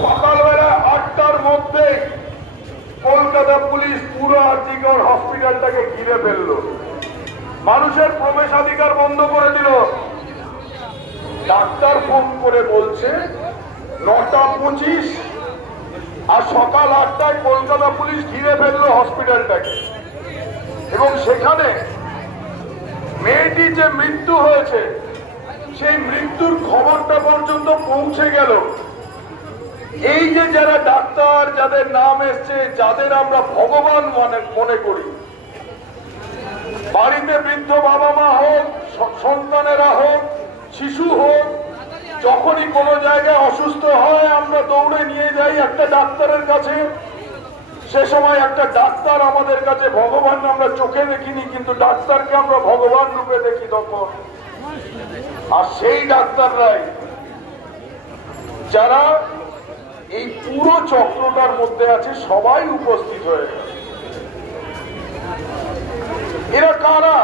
সকালবেলা 8টার মধ্যে কলকাতা পুলিশ পুরো আরজিকর হসপিটালটাকে ঘিরে ফেললো, মানুষের প্রবেশাধিকার বন্ধ করে দিল। ডাক্তার ফোন করে বলছে 9টা 25 আর সকাল 8টায় কলকাতা পুলিশ ঘিরে ফেললো হসপিটালটাকে। এবং সেখানে মেয়েটি যে মৃত্যু হয়েছে সেই মৃত্যুর খবরটা পর্যন্ত পৌঁছে গেল। এই যে যারা ডাক্তার, যাদের নাম এসছে, যাদের আমরা ভগবান মনে করি, বাড়িতে বৃদ্ধ বাবা মা হোক, সন্তানেরা হোক, শিশু হোক, যখনই কোনো জায়গায় অসুস্থ হয় আমরা দৌড়ে নিয়ে যাই একটা ডাক্তারের কাছে। সে সময় একটা ডাক্তার আমাদের কাছে ভগবান, আমরা চোখে দেখিনি কিন্তু ডাক্তারকে আমরা ভগবান রূপে দেখি তখন। আর সেই ডাক্তাররাই যারা এই পুরো চক্রটার মধ্যে আছে, সবাই উপস্থিত হয়ে গেছে। এরা কারা?